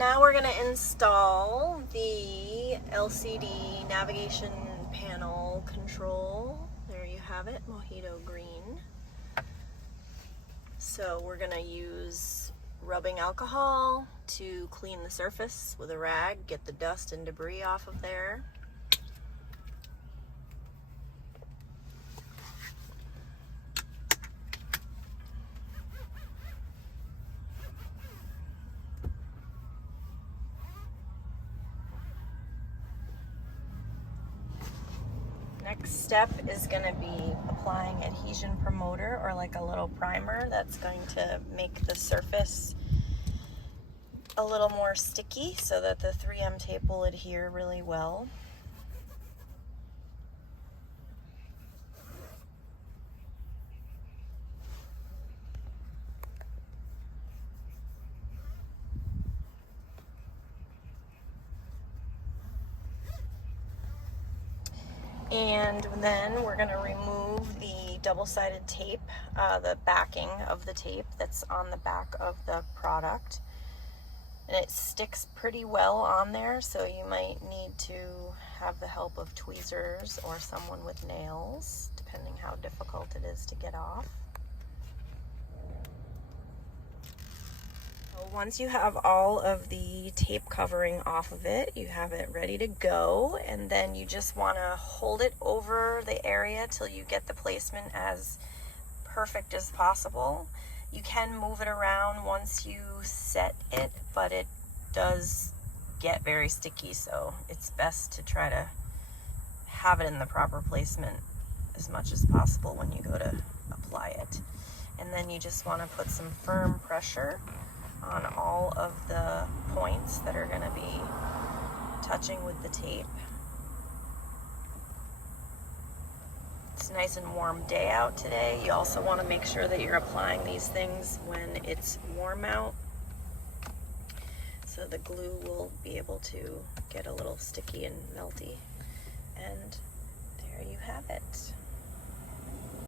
Now we're going to install the LCD navigation panel control. There you have it, Mojito Green. So we're going to use rubbing alcohol to clean the surface with a rag, get the dust and debris off of there. Next step is going to be applying adhesion promoter, or like a little primer that's going to make the surface a little more sticky so that the 3M tape will adhere really well. And then we're going to remove the double-sided tape, the backing of the tape that's on the back of the product. And it sticks pretty well on there, so you might need to have the help of tweezers or someone with nails, depending how difficult it is to get off. Once you have all of the tape covering off of it, you have it ready to go, and then you just want to hold it over the area till you get the placement as perfect as possible. You can move it around once you set it, but it does get very sticky, so it's best to try to have it in the proper placement as much as possible when you go to apply it. And then you just want to put some firm pressure on all of the points that are going to be touching with the tape. It's a nice and warm day out today. You also want to make sure that you're applying these things when it's warm out, so the glue will be able to get a little sticky and melty. And there you have it.